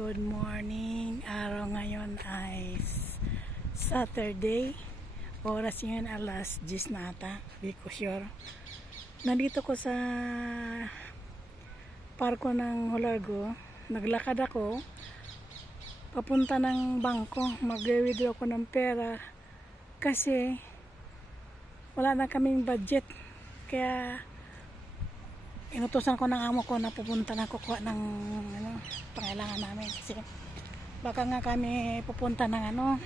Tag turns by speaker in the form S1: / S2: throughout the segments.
S1: Good morning. Araw ngayon ay Saturday. Oras ngayon alas 10 na ata. Hindi ko sure. Nandito ko sa parko ng Holargo. Naglakad ako. Papunta ng bangko. Mag-withdraw ko ng pera. Kasi wala na kaming budget. Kaya inutusan ko ng amo ko na pupunta na kukuha ng ano, pangailangan namin. Kasi baka nga kami pupunta ng ano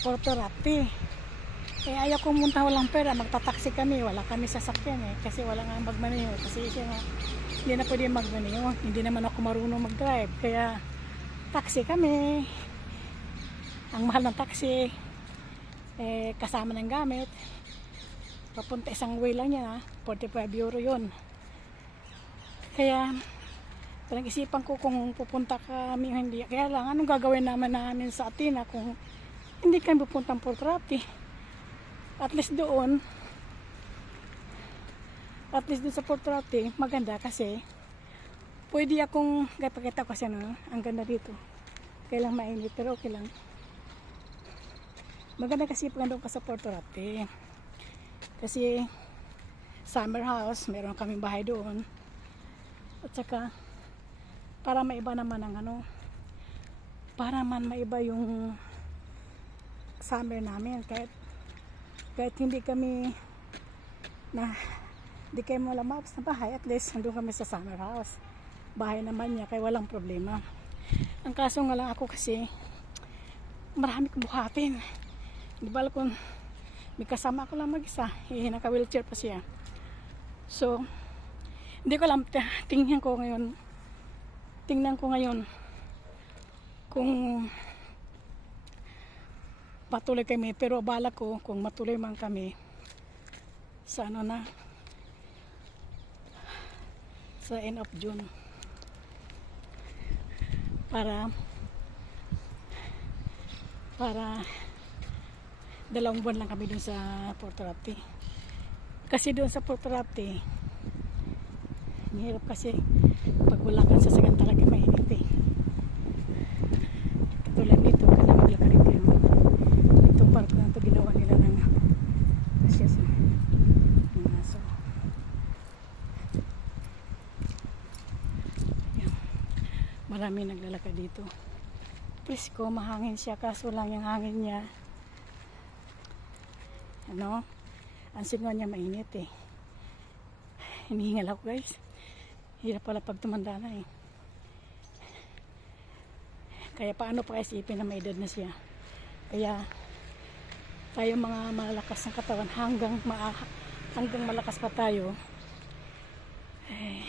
S1: Porto Rapti. Eh ayaw ko munta walang pera. Magtataksi kami wala kami sasakyan eh. Kasi wala nga magmaneho kasi siya nga hindi na pwede magmaneho hindi naman ako marunong mag-drive. Kaya taxi kami. Ang mahal ng taxi eh kasama ng gamit papunta isang way lang yan ha? 45 euro yun. Kaya pinag-isipan ko kung pupunta kami o hindi. Kaya lang anong gagawin naman namin sa Atina kung hindi kami pupuntang Portrati at least doon at least doon sa Portrati maganda kasi pwede akong kaya pakita ko kasi ano, ang ganda dito. Kaya lang mainit pero okay lang. Maganda kasi pag ka sa Portrati kasi summer house, meron kaming bahay doon. At saka para maiba naman ang ano, para man maiba yung summer namin. Kahit kahit hindi kami na hindi kayo wala maps na bahay at least nandun kami sa summer house. Bahay naman niya kaya walang problema. Ang kaso nga lang ako kasi marami kong buhatin di ba kung may kasama ko lang mag-isa. Eh, naka-wheelchair pa siya. So, hindi ko alam. Tingnan ko ngayon. Tingnan ko ngayon kung patuloy kami. Pero bala ko kung matuloy man kami sa ano na sa end of June para para dalawang buwan lang kami dun sa Porto Rapti. Kasi doon sa Porto Rapti, mahirap kasi pag wala kang sasakyan talaga mainit eh. Katulad nito, kada maglakad rin kayo. Itong park na ito ginawa nila ng sa ng aso. Marami naglalakad dito. Presko, mahangin siya kaso lang yung hangin niya ano, ang singaw niya mainit eh. Hinihingal ako guys. Hirap pala pag tumanda na eh. Kaya paano pa isipin na may edad na siya. Kaya tayo mga malakas ng katawan hanggang ma hanggang malakas pa tayo eh,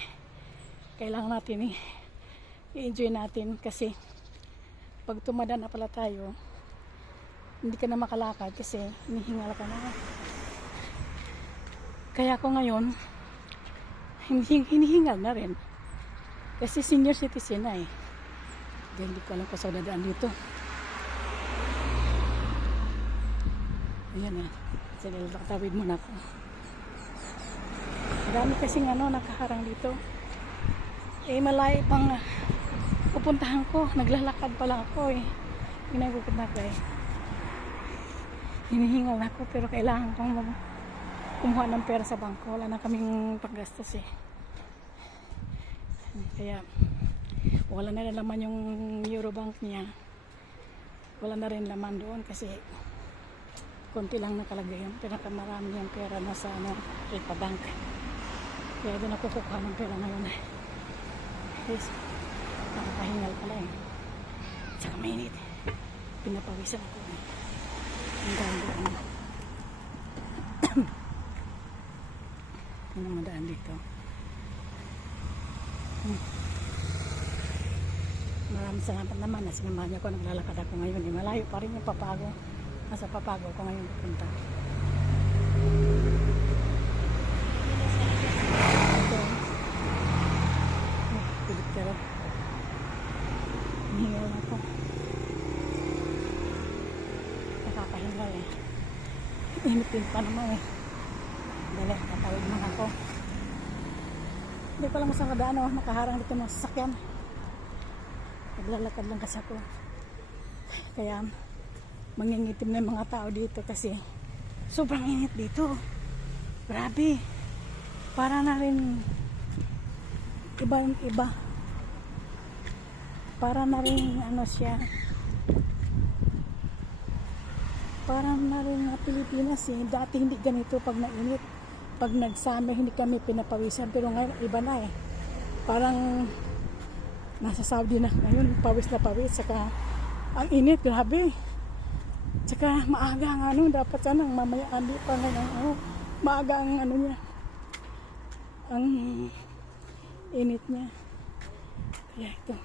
S1: kailangan natin eh, i-enjoy natin kasi pag tumanda na pala tayo hindi ka na makalakad kasi hinihingal ka na. Kaya ako ngayon, hinihing, hinihingal na rin. Kasi senior citizen na eh. Hindi ko alam kung saan dadaan dito. Ayan ah. Sige, lakatawid muna ako. Marami kasing ano, nakaharang dito. Eh, malayo pang ah, pupuntahan ko. Naglalakad pa lang ako eh. Pinagpupunta ko eh hinihingal ako pero kailangan kong kumuha ng pera sa bangko. Wala na kaming paggastos eh. Kaya wala na rin laman yung Eurobank niya. Wala na rin laman doon kasi konti lang nakalagay yung pinakamarami yung pera na sa ano, Bank. Kaya doon ako kukuha ng pera ngayon yes, nakakahingal pala eh. Tsaka mainit. Pinapawisan ako. eh ang dami ano. ano madaan dito? Hmm. maraming salamat naman. Na sinamahan niyo ako naglalakad ako ngayon. Eh, malayo pa rin yung papago. Nasa papago ko ngayon pupunta ito oh, pilit ka rin hinihingal na ako nakakahingal eh. Inipin pa naman eh. Dali, tatawid mo ako. Hindi ko lang masang kadaan oh, nakaharang dito ng sasakyan. Naglalakad lang kasi ako. Kaya mangingitim na yung mga tao dito kasi sobrang init dito. Grabe. Para na rin iba iba. Para na rin ano siya. Para na na Pilipinas eh. Dati hindi ganito pag nainit. Pag nagsama hindi kami pinapawisan. Pero ngayon iba na eh. Parang nasa Saudi na ngayon. Pawis na pawis. Saka ang init. Grabe. Tsaka maaga ang ano. Dapat sana mamaya andi pa ngayon. Ano, maaga ang ano niya. Ang init niya. Kaya ito.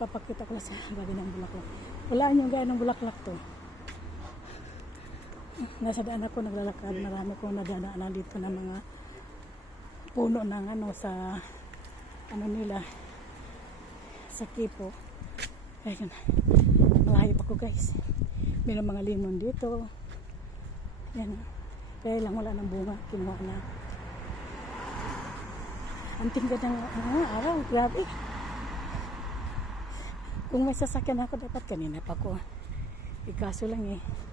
S1: Papakita ko sa gagi ng bulaklak. Wala nyo gaya ng bulaklak to. Nasa daan ako naglalakad. Marami ko nadadaanan dito ng mga puno ng ano sa ano nila sa Kipo. Kaya yun. Malayo pa ko guys. Meron mga limon dito. Yan. Kaya lang wala ng bunga. Kinuha na. Ang tingkad ng ano, araw. Grabe. Kung may sasakyan ako, dapat kanina pa ko. Ikaso lang eh.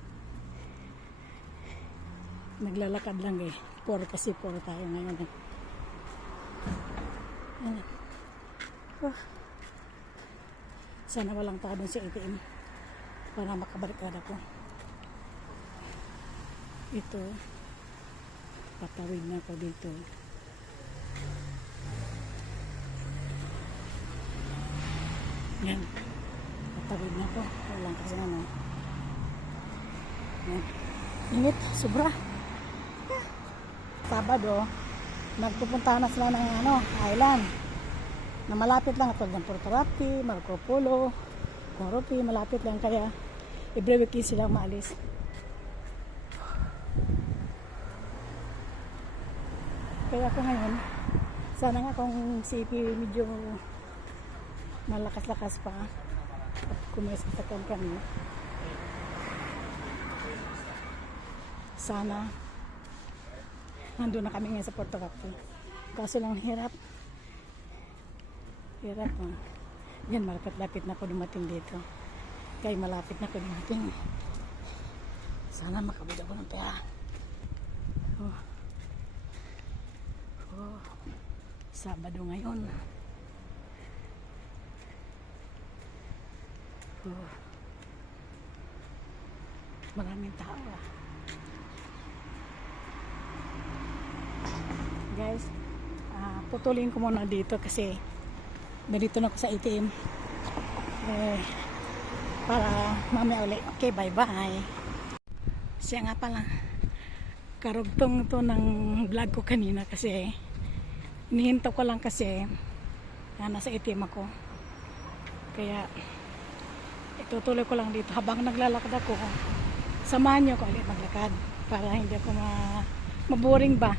S1: Naglalakad lang eh. Poor kasi poor tayo ngayon. eh. Yan. Oh. Sana walang tao dun sa ATM para makabarikada ko. Ito. Patawid na ako dito. Yan. Patawid na ako. Walang kasi ano. Yan. Init. Sobra. Sabado, nagpupunta na sila ng ano, island. Na malapit lang ito ng Puerto Rapi, Marco Polo, Coropi, malapit lang kaya every weekend sila maalis. Kaya ako ngayon, sana nga kung CP medyo malakas-lakas pa at sasakyan kami, sana nandun na kami ngayon sa Puerto Rapi. Kaso lang hirap. Hirap ah. Yan, malapit-lapit na ako dumating dito. Kaya malapit na ako dumating. Sana makabud ako ng pera. Oh. Oh. Sabado ngayon. Oh. Maraming tao ah. guys ah, putulin ko muna dito kasi narito na ako sa ATM eh, para mamaya ulit. Okay bye bye siya nga pala karugtong to ng vlog ko kanina kasi inihinto ko lang kasi na nasa ATM ako. Kaya itutuloy ko lang dito. Habang naglalakad ako samahan nyo ko ulit maglakad para hindi ako ma maboring ba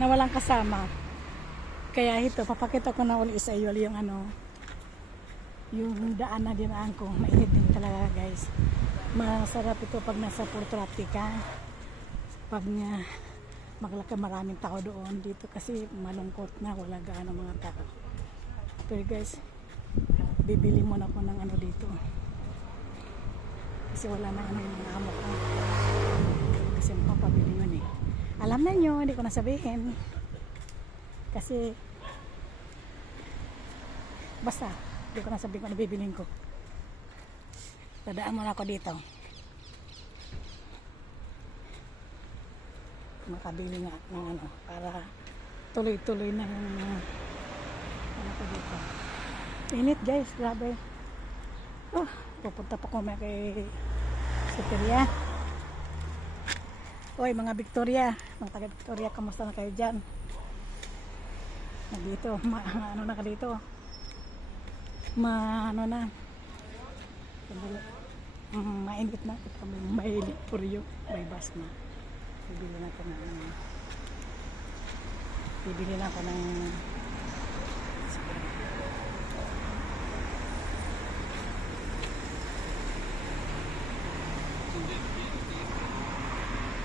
S1: na walang kasama. Kaya ito, papakita ko na ulit sa iyo yung ano, yung daan na dinaan ko. Mainit din talaga guys. Masarap ito pag nasa Puerto Raptica. Pag nga maglaka maraming tao doon. Dito kasi malungkot na, wala gaano mga tao. Pero guys, bibili muna ako ng ano dito. Kasi wala na ano yung amo ko. Kasi mapapabili yun eh. Alam na nyo, hindi ko nasabihin. Kasi, basta, hindi ko nasabihin kung ano bibilin ko. Dadaan muna ako dito. Makabili nga ng ano, para tuloy-tuloy na yung ano ko dito. Init guys, grabe. Oh, pupunta pa ko kay Superior. Oy, mga Victoria, mga taga Victoria, kamusta na kayo dyan? Nandito, ma, ano na dito? Ma, ano na? Mm, mainit na. Kami mahilig puryo. May bus na. Bibili na ako ng ano. Bibili na ako ng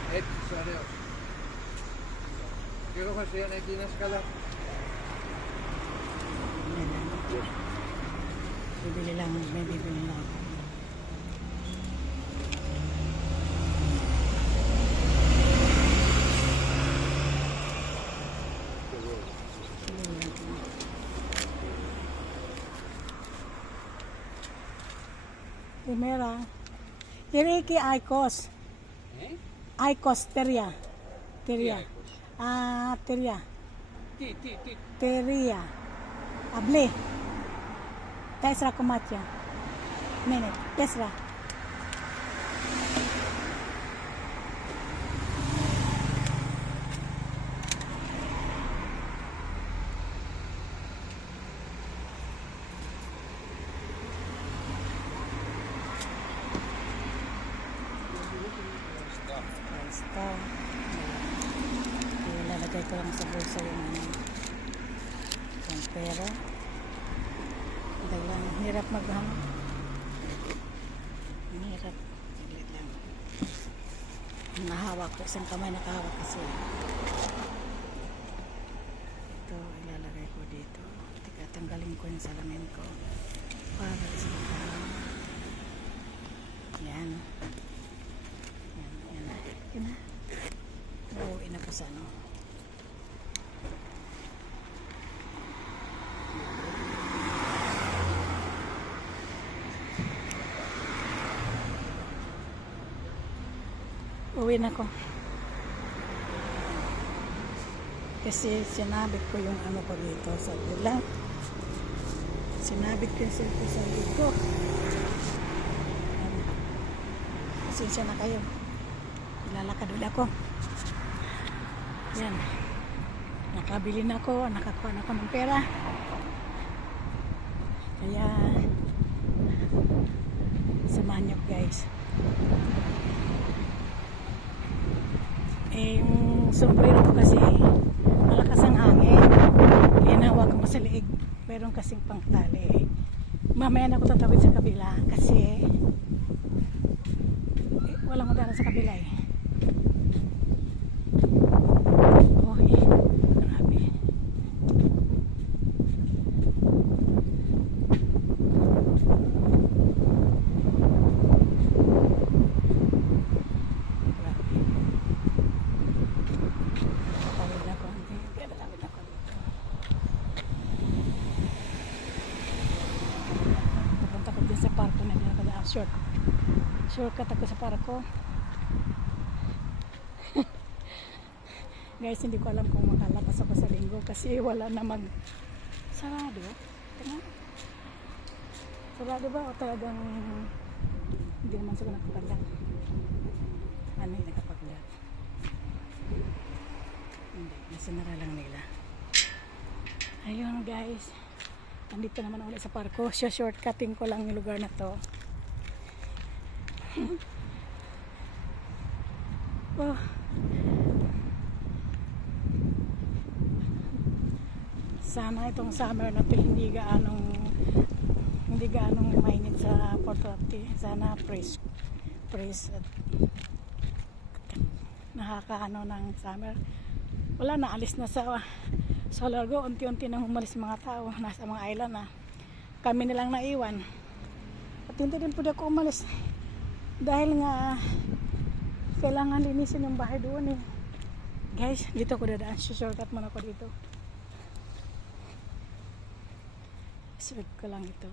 S2: Et, sorry. Quiero kasi yan ay tinas ka lang.
S1: bibili lang, may bibili lang. ako. Primera. Iriki Aikos.
S2: Eh?
S1: Aikos Teria. Teria. Ah, Teria.
S2: Ti, ti, ti.
S1: Teria. Able. Tesra kumatya. Minute. Tesra. Basta. Lang sa bulsa yung ano. Pera. Dahil hirap maghang. Ang hirap. Saglit lang. Nahawak ko. Isang kamay nakahawak kasi. Ito, ilalagay ko dito. Teka, tanggalin ko yung salamin ko. Para sa. Yan, yan na. Yan na. Uuwi na po sa ano. Uwi na ko. Kasi sinabit ko yung ano ko dito sa lang. Sinabit ko yung cellphone sa ko. Ano. Pasensya na kayo. Ilalakad ulit ako. Yan. Nakabili na ako. Nakakuha na ako ng pera. Kaya samahan niyo guys. Eh, yung sombrero ko kasi malakas ang hangin. Kaya nahawakan ko sa liig. Meron kasing pangtali. Mamaya na ako tatawid sa kabila kasi eh, walang udara sa kabila eh. Uy, grabe. Grabe. Tawid na konti. Kaya tawid na konti. Pupunta ko din sa parko na nila pala. Short. Shortcut ako sa parko. Guys, hindi ko alam kung makalabas ako sa linggo kasi wala na mag sarado. Tingnan. Sarado ba o talagang hindi naman sila nakapaglat? Ano yung nakapaglat? Hindi, nasinara lang nila. Ayun guys. Nandito naman ulit sa parko. Shortcutting ko lang yung lugar na to. Oh. Sana itong summer na to hindi gaanong hindi gaanong mainit sa Port Roque. Sana fresh fresh at nakakaano ng summer. Wala na, alis na sa sa Largo. Unti-unti nang umalis mga tao. Nasa mga island na. Kami nilang naiwan. At hindi din po ako umalis. Dahil nga kailangan linisin yung bahay doon eh. Guys, dito ako dadaan. Shortcut muna ako dito. Sword ko lang ito.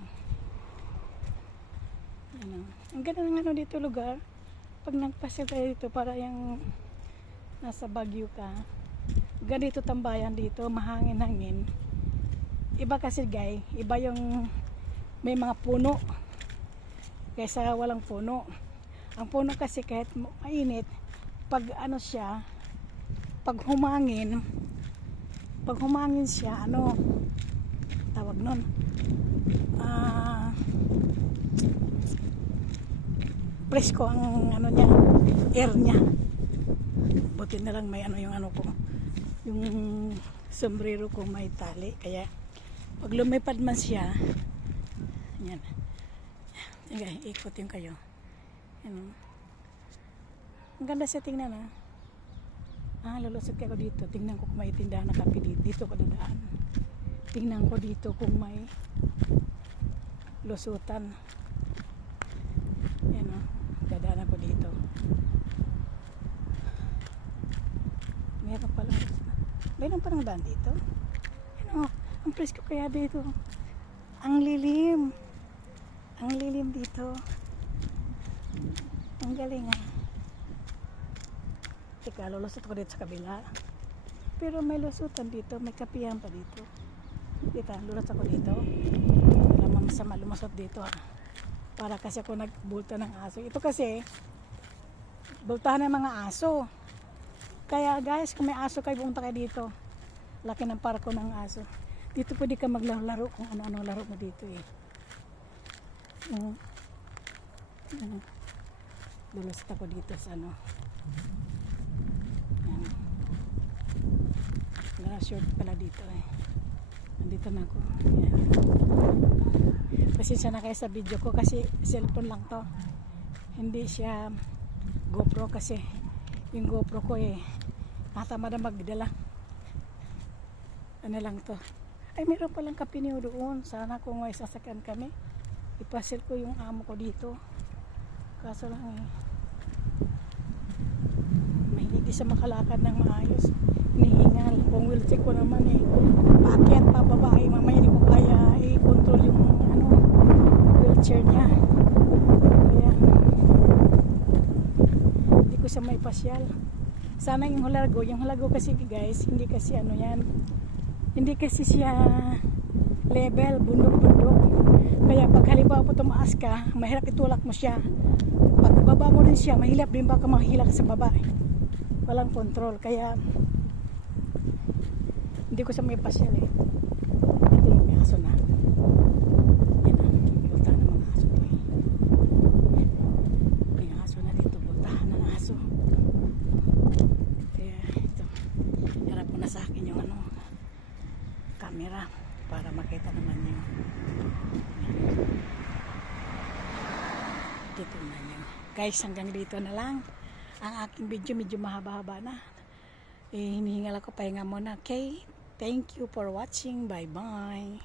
S1: Ano. Ang ganda ng ano dito lugar. Pag nagpasyal tayo dito para yung nasa Baguio ka. Ganito tambayan dito, mahangin-hangin. Iba kasi guy, iba yung may mga puno kaysa walang puno. Ang puno kasi kahit mainit, pag ano siya, pag humangin, pag humangin siya, ano, tawag nun, ah, presko ang ano niya, air niya. Buti na lang may ano yung ano ko, yung sombrero ko may tali, kaya pag lumipad man siya, yan, yan ikot yung kayo. Yan. Ang ganda siya tingnan ah. Ah, lulusot ako dito. Tingnan ko kung may tindahan na kape dito. Dito ko dadaan. Tingnan ko dito kung may lusutan. Yan o, dadaan ako dito. Meron pa lang. Meron pa ng daan dito. Yan o, ang presko kaya dito. Ang lilim. Ang lilim dito. Ang galing ah. Teka, lulusot ko dito sa kabila. Pero may lusutan dito, may kapihan pa dito. Dito, lulusot ako dito. Wala masama lumusot dito ah. Para kasi ako nagbulta ng aso. Ito kasi, bultahan ng mga aso. Kaya guys, kung may aso kayo, pumunta kayo dito. Laki ng parko ng aso. Dito pwede ka maglaro kung ano-ano laro mo dito eh. Yung, ano, lulusot ako dito sa ano. Yan. Wala short pala dito eh. Nandito na ako. Yan. Pasensya na kayo sa video ko kasi cellphone lang to. Hindi siya GoPro kasi yung GoPro ko eh natamad na magdala. Ano lang to. Ay meron palang kapiniw doon. Sana kung may sasakyan kami. Ipasil ko yung amo ko dito. Kaso lang eh hindi siya makalakad ng maayos. Hinihingal kung wheelchair ko naman eh paakyat pa babae mamaya hindi ko kaya i-control yung ano wheelchair niya. Kaya hindi ko siya may pasyal. Sana yung hulago. Yung hulago kasi guys hindi kasi ano yan. Hindi kasi siya level bundok-bundok. Kaya pag halimbawa po tumaas ka mahirap itulak mo siya. Pag baba mo rin siya mahilap din baka mahilak sa baba walang control kaya hindi ko siya may pasyal eh. Ito yung aso na. Yan na bultahan ng mga aso to eh. May aso na dito bultahan aso. Kaya ito harap mo na sa akin yung ano camera para makita naman nyo dito na guys hanggang dito na lang ang aking video medyo mahaba-haba na. Eh, hinihingal ako pahinga muna. Okay? Thank you for watching. Bye bye